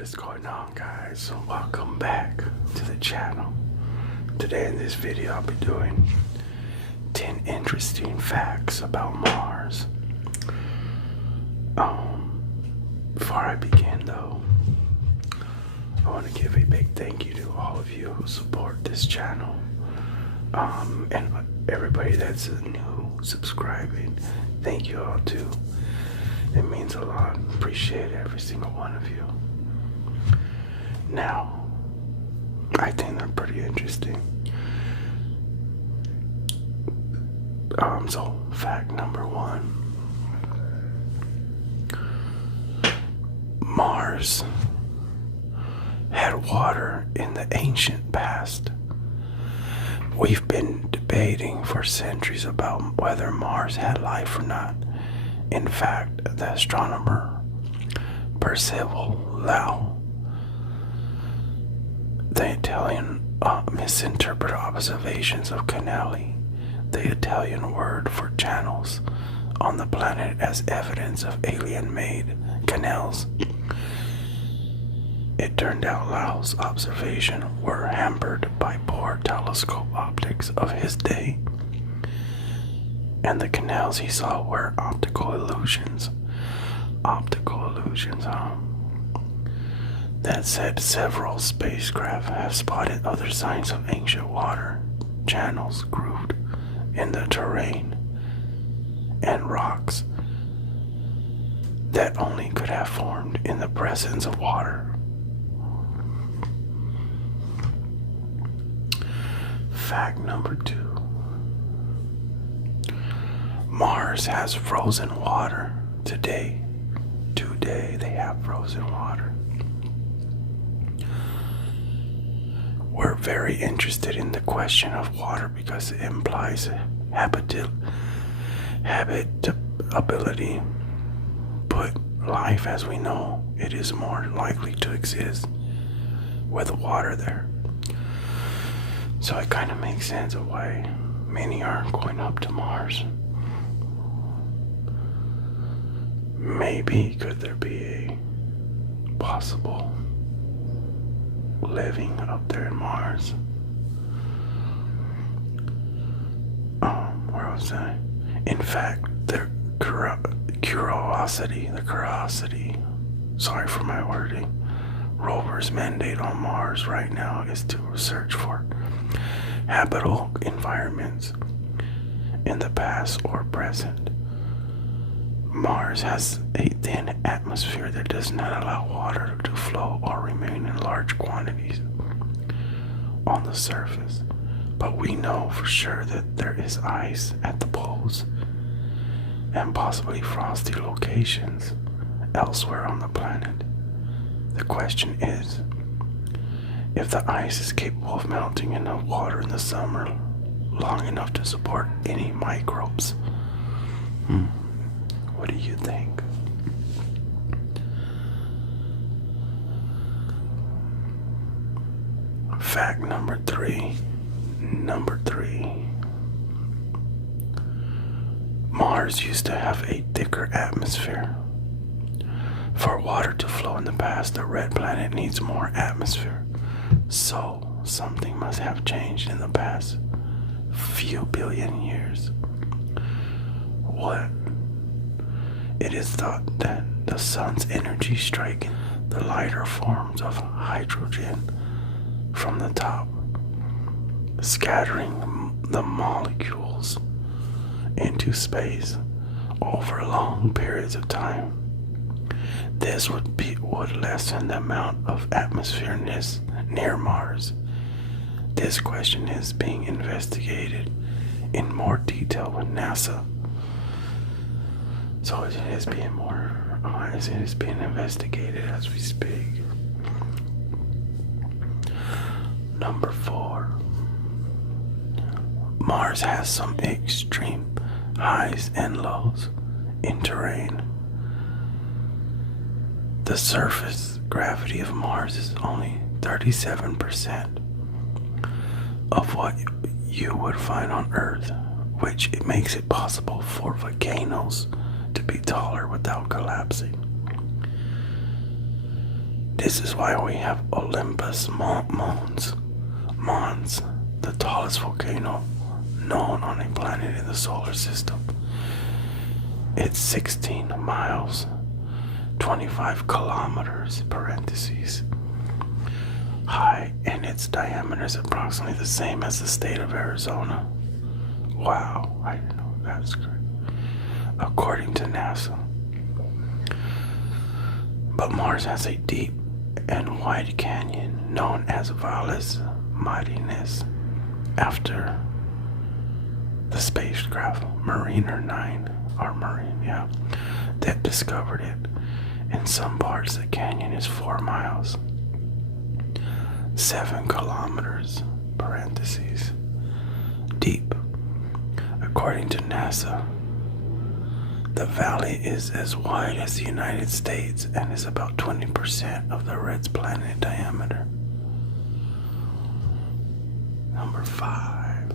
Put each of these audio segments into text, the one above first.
is going on, guys? So welcome back to the channel. Today in this video I'll be doing 10 interesting facts about Mars. Before I begin though, I want to give a big thank you to all of you who support this channel, and everybody that's new subscribing. Thank you all too. It means a lot. Appreciate every single one of you. Now, I think they're pretty interesting. So fact number 1. Mars had water in the ancient past. We've been debating for centuries about whether Mars had life or not. In fact, the astronomer Percival Lau, the Italian, misinterpreted observations of canali, the Italian word for channels on the planet, as evidence of alien-made canals. It turned out Lau's observations were hampered by poor telescope optics of his day, and the canals he saw were optical illusions. That said, several spacecraft have spotted other signs of ancient water channels grooved in the terrain and rocks that only could have formed in the presence of water. Fact number 2. Mars has frozen water today. Today they have frozen water. We're very interested in the question of water because it implies habitability. But life as we know it is more likely to exist with water there. So it kind of makes sense of why many are going up to Mars. Maybe could there be a possible living up there in Mars? Where was I? In fact, the Curiosity, sorry for my wording, rover's mandate on Mars right now is to research for habitable environments in the past or present. Mars has a thin atmosphere that does not allow water to flow or remain in large quantities on the surface, but we know for sure that there is ice at the poles and possibly frosty locations elsewhere on the planet. The question is, if the ice is capable of melting enough water in the summer long enough to support any microbes. What do you think? Fact number 3. Mars used to have a thicker atmosphere. For water to flow in the past, the red planet needs more atmosphere. So, something must have changed in the past few billion years. What? It is thought that the sun's energy striking the lighter forms of hydrogen from the top, scattering the molecules into space over long periods of time. This would lessen the amount of atmosphere near Mars. This question is being investigated in more detail with NASA. So it is being investigated as we speak. Number 4. Mars has some extreme highs and lows in terrain. The surface gravity of Mars is only 37% of what you would find on Earth, which it makes it possible for volcanoes to be taller without collapsing. This is why we have Olympus Mons, the tallest volcano known on a planet in the solar system. It's 16 miles, 25 kilometers, parentheses, high, and its diameter is approximately the same as the state of Arizona. Wow, I didn't know. That's great. According to NASA. But Mars has a deep and wide canyon known as Valles Marineris after the spacecraft Mariner 9, that discovered it. In some parts, the canyon is 4 miles, 7 kilometers, parentheses, deep. According to NASA, the valley is as wide as the United States and is about 20% of the red planet diameter. Number 5.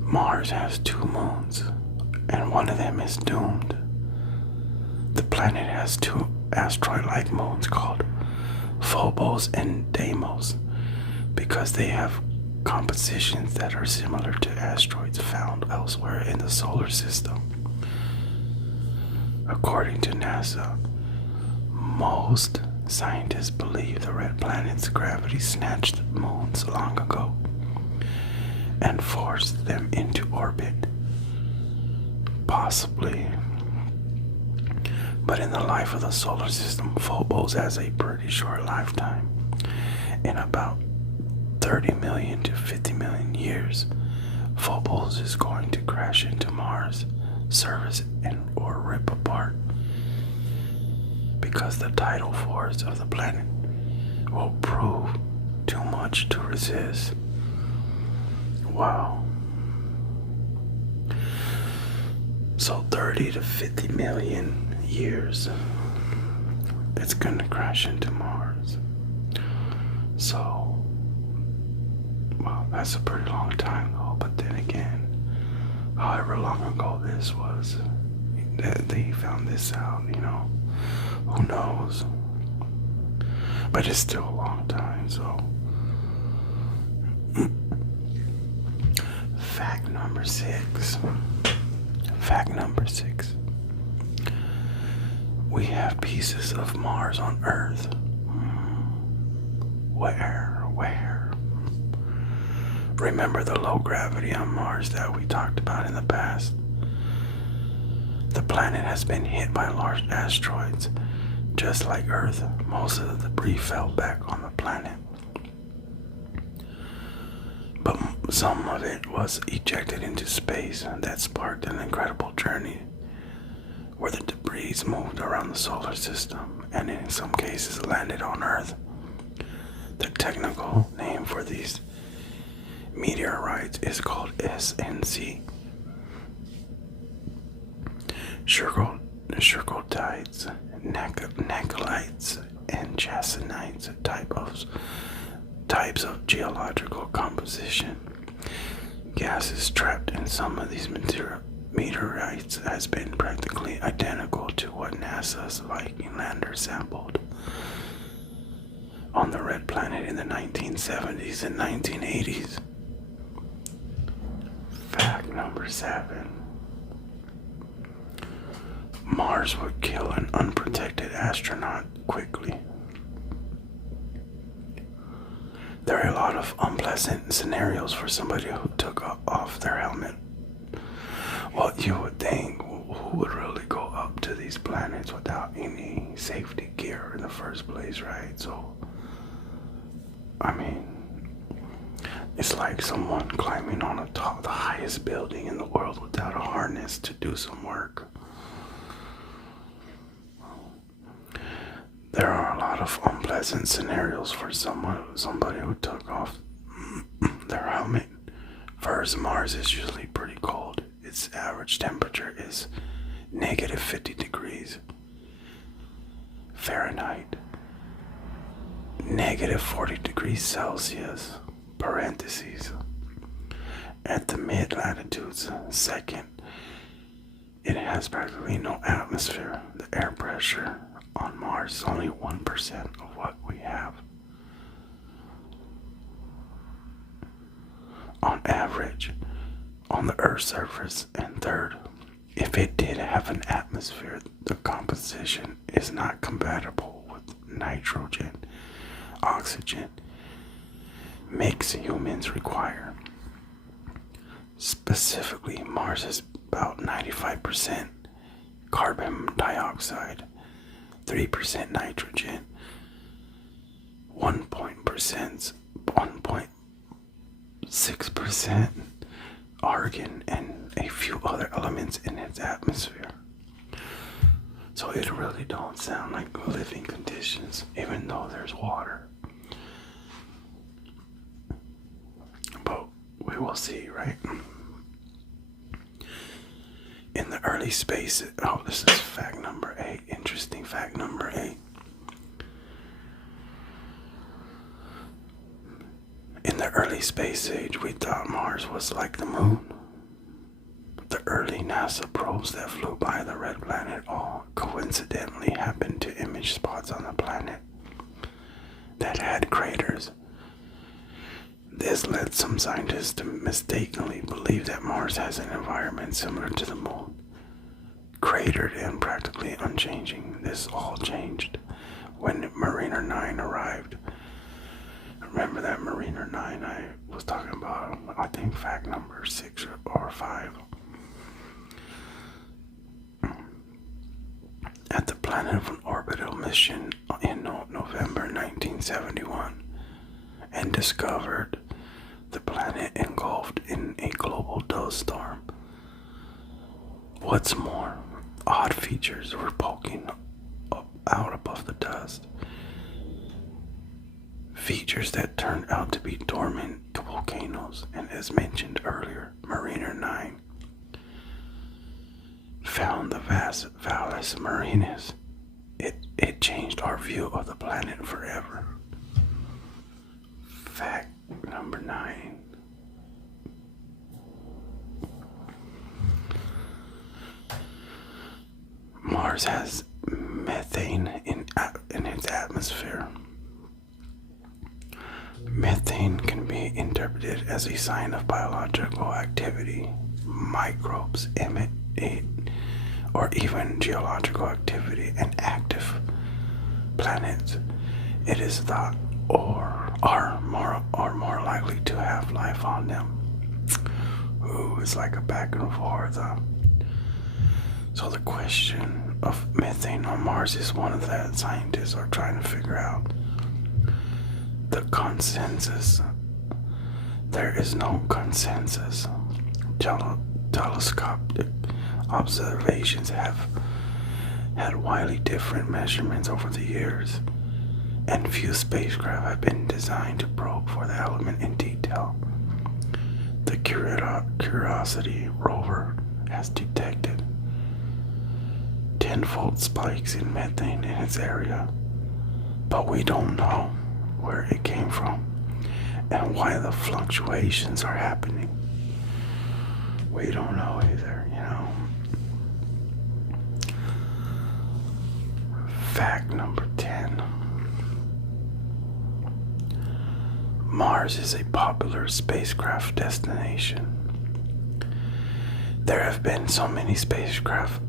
Mars has 2 moons, and one of them is doomed. The planet has 2 asteroid-like moons called Phobos and Deimos because they have compositions that are similar to asteroids found elsewhere in the solar system. According to NASA, most scientists believe the red planet's gravity snatched moons long ago and forced them into orbit. Possibly. But in the life of the solar system, Phobos has a pretty short lifetime. In about 30 million to 50 million years, Phobos is going to crash into Mars' surface or rip apart because the tidal force of the planet will prove too much to resist. Wow. So 30 to 50 million years, it's going to crash into Mars. So, well, that's a pretty long time though. But then again, however long ago this was, that they found this out, who knows? But it's still a long time, so. Fact number 6. We have pieces of Mars on Earth. Where? Remember the low gravity on Mars that we talked about in the past? The planet has been hit by large asteroids. Just like Earth, most of the debris fell back on the planet. But some of it was ejected into space, and that sparked an incredible journey where the debris moved around the solar system and in some cases landed on Earth. The technical name for these meteorites is called SNC. Shergoldites, Nakhelites, and Jassenites types of geological composition. Gases trapped in some of these meteorites has been practically identical to what NASA's Viking lander sampled on the red planet in the 1970s and 1980s. Fact number 7. Mars would kill an unprotected astronaut quickly. There are a lot of unpleasant scenarios for somebody who took off their helmet. Well, you would think, who would really go up to these planets without any safety gear in the first place, right? So, I mean, it's like someone climbing on the highest building in the world without a harness to do some work. There are a lot of unpleasant scenarios for somebody who took off their helmet. First, Mars is usually pretty cold. Its average temperature is negative 50 degrees Fahrenheit, negative 40 degrees Celsius, parentheses. At the mid-latitudes, second, it has practically no atmosphere. The air pressure on Mars is only 1% of what we have. On average, on the Earth's surface, and third, if it did have an atmosphere, the composition is not compatible with nitrogen, oxygen, mix humans require. Specifically, Mars is about 95% carbon dioxide, 3% nitrogen, 1.6% argon, and a few other elements in its atmosphere. So it really don't sound like living conditions, even though there's water. But we will see, right? In the early space, this is fact number 8. Interesting fact number 8. In the early space age, we thought Mars was like the moon. The early NASA probes that flew by the red planet all coincidentally happened to image spots on the planet that had craters. This led some scientists to mistakenly believe that Mars has an environment similar to the moon, cratered and practically unchanging. This all changed when Mariner 9 arrived. Remember that Mariner 9 I was talking about? I think fact number 6 or 5. At the Planet of an Orbital mission in November 1971, and discovered the planet engulfed in a global dust storm. What's more, odd features were poking out above the dust. Features that turned out to be dormant volcanoes, and as mentioned earlier, Mariner 9 found the Valles Marineris. It changed our view of the planet forever. Fact number 9. Mars has methane in its atmosphere. Methane can be interpreted as a sign of biological activity. Microbes emit it, or even geological activity, and active planets, it is thought, are more likely to have life on them. Ooh, it's like a back and forth. So the question of methane on Mars is one that scientists are trying to figure out. The consensus. There is no consensus. Telescopic observations have had widely different measurements over the years, and few spacecraft have been designed to probe for the element in detail. The Curiosity rover has detected tenfold spikes in methane in its area, but we don't know where it came from and why the fluctuations are happening. We don't know either, Fact number 10. Mars is a popular spacecraft destination. There have been so many spacecraft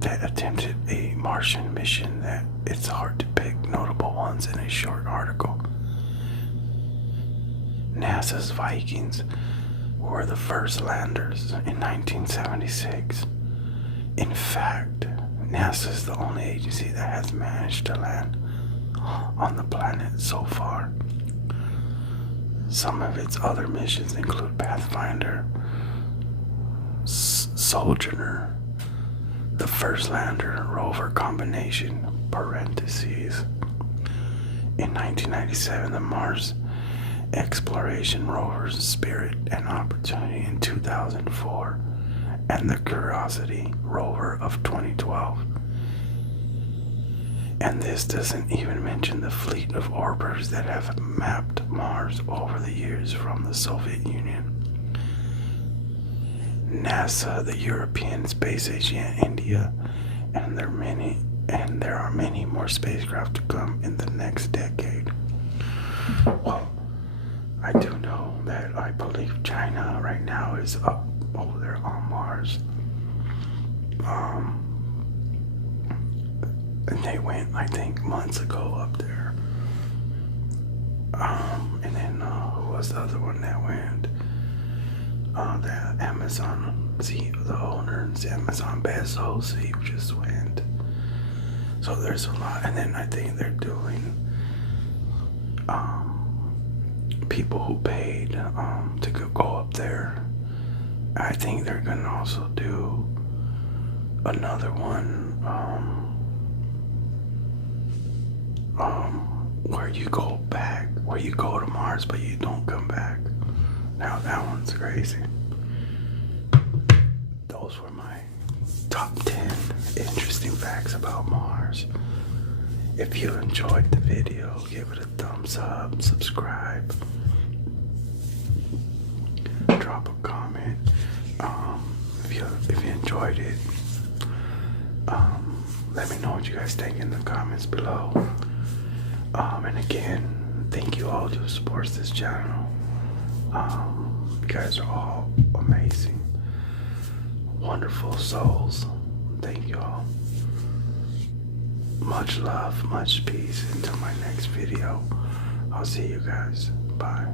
that attempted a Martian mission that it's hard to pick notable ones in a short article. NASA's Vikings were the first landers in 1976. In fact, NASA is the only agency that has managed to land on the planet so far. Some of its other missions include Pathfinder, Sojourner, the First Lander Rover combination, parentheses. In 1997, the Mars Exploration Rovers Spirit and Opportunity in 2004, and the Curiosity rover of 2012. And this doesn't even mention the fleet of orbiters that have mapped Mars over the years from the Soviet Union, NASA, the European Space Agency, and India, and their many And there are many more spacecraft to come in the next decade. Well, I do know that I believe China right now is up over there on Mars. And they went, I think, months ago up there. And then who was the other one that went? The Amazon, the owners, Amazon Bezos, he just went. So there's a lot, and then I think they're doing people who paid to go up there. I think they're gonna also do another one where you go back, where you go to Mars but you don't come back. Now that one's crazy. Those were my top 10 interesting facts about Mars. If you enjoyed the video, give it a thumbs up, subscribe, drop a comment. If you enjoyed it, let me know what you guys think in the comments below. And again, thank you all who supports this channel. You guys are all amazing, wonderful souls. Thank you all. Much love, much peace. Until my next video, I'll see you guys. Bye.